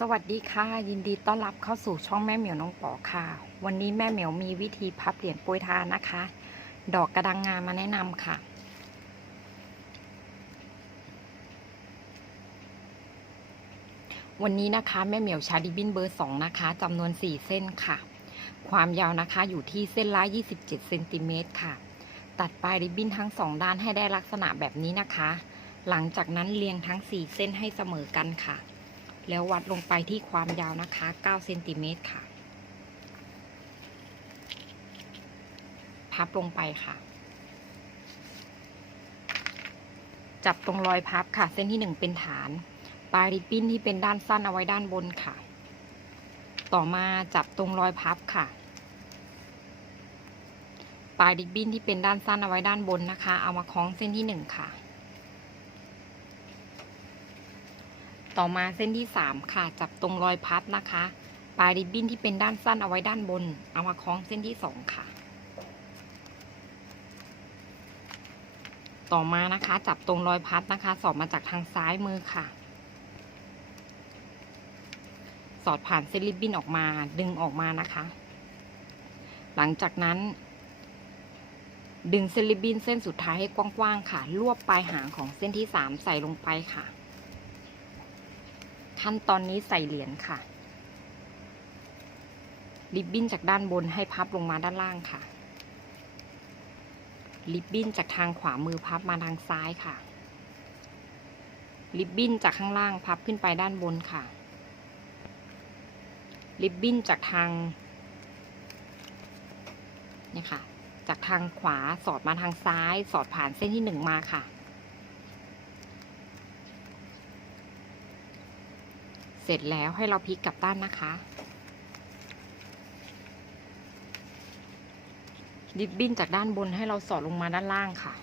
สวัสดีค่ะ ยินดีต้อนรับเข้าสู่ช่องแม่เหมียวน้องปอค่ะ วันนี้แม่เหมียวมีวิธีพับเหรียญปรยทานนะคะ ดอกกระดังงามาแนะนำค่ะ วันนี้นะคะแม่เหมียวชาดิบินเบอร์สองนะคะจำนวน4เส้นค่ะ ความยาวนะคะอยู่ที่เส้นละ27เซนติเมตรค่ะ ตัดปลายริบบิ้นทั้งสองด้านให้ได้ลักษณะแบบนี้นะคะ หลังจากนั้นเรียงทั้ง4เส้นให้เสมอกันค่ะ แล้ววัดลงไปที่ความยาวนะคะ9เซนติเมตรค่ะ พับลงไปค่ะ จับตรงรอยพับค่ะ เส้นที่ 1 เป็นฐาน ปลายริบบิ้นที่เป็นด้านสั้นเอาไว้ด้านบนค่ะ ต่อมาจับตรงรอยพับค่ะ ปลายริบบิ้นที่เป็นด้านสั้นเอาไว้ด้านบนนะคะ เอามาคล้องเส้นที่ 1 ค่ะ ต่อมาเส้นที่สามค่ะ จับตรงรอยพับนะคะ ปลายริบบิ้นที่เป็นด้านสั้นเอาไว้ด้านบน เอามาคล้องเส้นที่สองค่ะ ต่อมานะคะ จับตรงรอยพับนะคะ สอดมาจากทางซ้ายมือค่ะ สอดผ่านเส้นริบบิ้นออกมาดึงออกมานะคะ หลังจากนั้น ดึงเส้นริบบิ้นเส้นสุดท้ายให้กว้างๆค่ะ รวบปลายหางของเส้นที่สามใส่ลงไปค่ะ ขั้นตอนนี้ใส่เหรียญค่ะ ริบบิ้นจากด้านบนให้พับลงมาด้านล่างค่ะ ริบบิ้นจากทางขวามือพับมาทางซ้ายค่ะ ริบบิ้นจากข้างล่างพับขึ้นไปด้านบนค่ะ ริบบิ้นจากทางเนี่ยค่ะ จากทางขวาสอดมาทางซ้าย สอดผ่านเส้นที่หนึ่งมาค่ะ เสร็จแล้วให้เราพลิกกลับด้านนะคะริบบิ้นจากด้านบนให้เราสอดลงมาด้านล่างค่ะ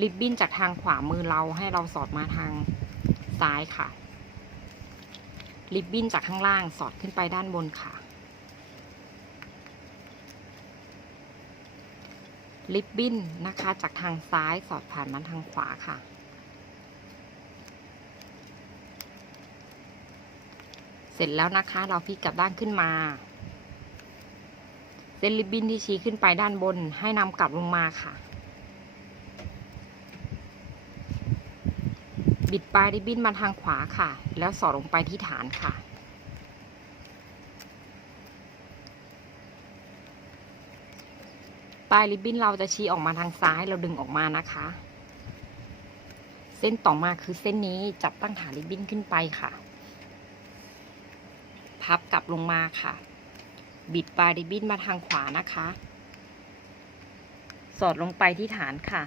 ริบบิ้นจากทางขวามือเราให้เราสอดมาทางซ้ายค่ะ ริบบิ้นจากข้างล่างสอดขึ้นไปด้านบนค่ะ ริบบิ้นนะคะจากทางซ้ายสอดผ่านมาทางขวาค่ะ เส ร็จแล้วนะคะเราพลิกกลับด้านขึ้นมา เส้นริบบิ้นที่ชี้ขึ้นไปด้านบนให้นำกลับลงมาค่ะ บิดปลายริบบิ้นมาทางขวาค่ะ แล้วสอดลงไปที่ฐานค่ะปลายริบบิ้นเราจะชี้ออกมาทางซ้ายเราดึงออกมานะคะ เส้นต่อมาคือเส้นนี้จับตั้งฐานริบบิ้นขึ้นไปค่ะ พับกลับลงมาค่ะ บิดปลายริบบิ้นมาทางขวานะคะ สอดลงไปที่ฐานค่ะ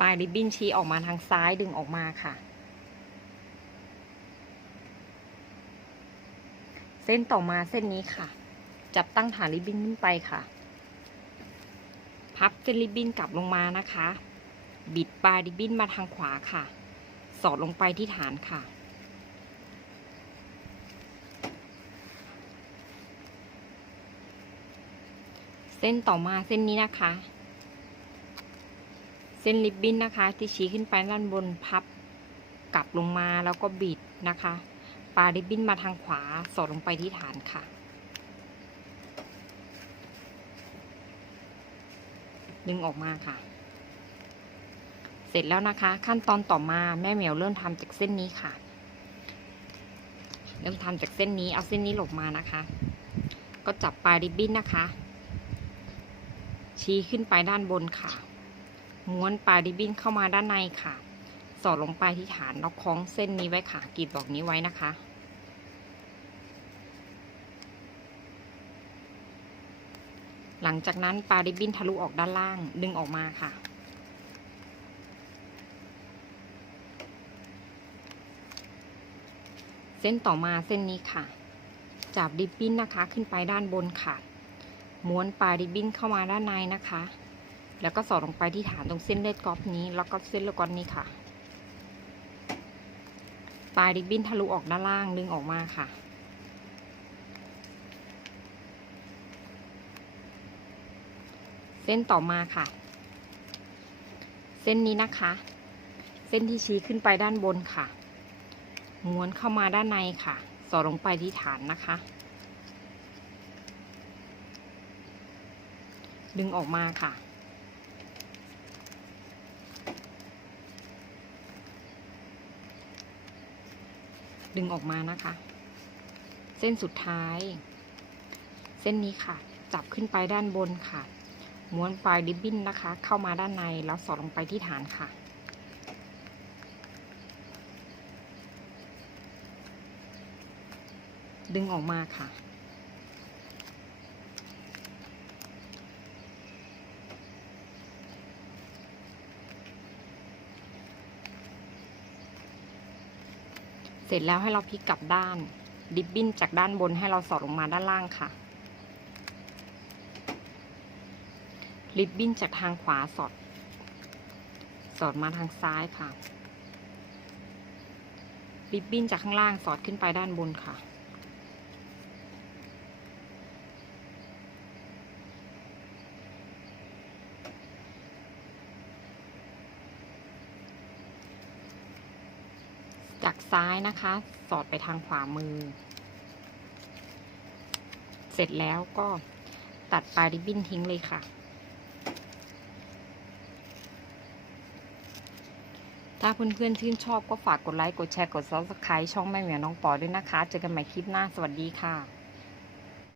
ปลายริบบิ้นชี้ออกมาทางซ้ายดึงออกมาค่ะ เส้นต่อมาเส้นนี้ค่ะ จับตั้งฐานริบบิ้นขึ้นไปค่ะ พับเส้นริบบิ้นกลับลงมานะคะ บิดปลายริบบิ้นมาทางขวาค่ะ สอดลงไปที่ฐานค่ะ เส้นต่อมาเส้นนี้นะคะ เส้นริบบิ้นนะคะ ที่ชี้ขึ้นไปด้านบนพับกลับลงมาแล้วก็บิดนะคะปลาริบบิ้นมาทางขวาสอดลงไปที่ฐานค่ะ ดึงออกมาค่ะ เสร็จแล้วนะคะ ขั้นตอนต่อมาแม่เหมียวเริ่มทำจากเส้นนี้ค่ะ เริ่มทำจากเส้นนี้เอาเส้นนี้หลบมานะคะ ก็จับปลายริบบิ้นนะคะ ชี้ขึ้นไปด้านบนค่ะ ม้วนปลายริบบิ้นเข้ามาด้านในค่ะ สอดลงไปที่ฐานแล้วคล้องเส้นนี้ไว้ค่ะกรีดดอกนี้ไว้นะคะหลังจากนั้นปลายริบบิ้นทะลุออกด้านล่างดึงออกมาค่ะ เส้นต่อมาเส้นนี้ค่ะ จับริบบิ้นนะคะขึ้นไปด้านบนค่ะ ม้วนปลายริบบิ้นเข้ามาด้านในนะคะ แล้วก็สอดลงไปที่ฐานตรงเส้นเลือดกอล์ฟนี้ แล้วก็เส้นเลือดก้อนนี้ค่ะ ปลายริบบิ้นทะลุออกด้านล่างดึงออกมาค่ะเส้นต่อมาค่ะ เส้นนี้นะคะ เส้นที่ชี้ขึ้นไปด้านบนค่ะ ม้วนเข้ามาด้านในค่ะ สอดลงไปที่ฐานนะคะ ดึงออกมาค่ะ ดึงออกมานะคะ เส้นสุดท้าย เส้นนี้ค่ะ จับขึ้นไปด้านบนค่ะ ม้วนปลายริบบิ้นนะคะ เข้ามาด้านในแล้วสอดลงไปที่ฐานค่ะ ดึงออกมาค่ะ เสร็จแล้วให้เราพลิกกลับด้าน ดิบบิ้นจากด้านบนให้เราสอดลงมาด้านล่างค่ะริบบิ้นจากทางขวาสอด สอดมาทางซ้ายค่ะ ริบบิ้นจากข้างล่างสอดขึ้นไปด้านบนค่ะ ซ้ายนะคะ สอดไปทางขวามือ เสร็จแล้วก็ตัดปลายริบบิ้นทิ้งเลยค่ะ ถ้าเพื่อนๆชื่นชอบก็ฝากกดไลค์ กดแชร์ กด subscribe ช่องแม่เหมียวน้องปอด้วยนะคะ เจอกันใหม่คลิปหน้า สวัสดีค่ะ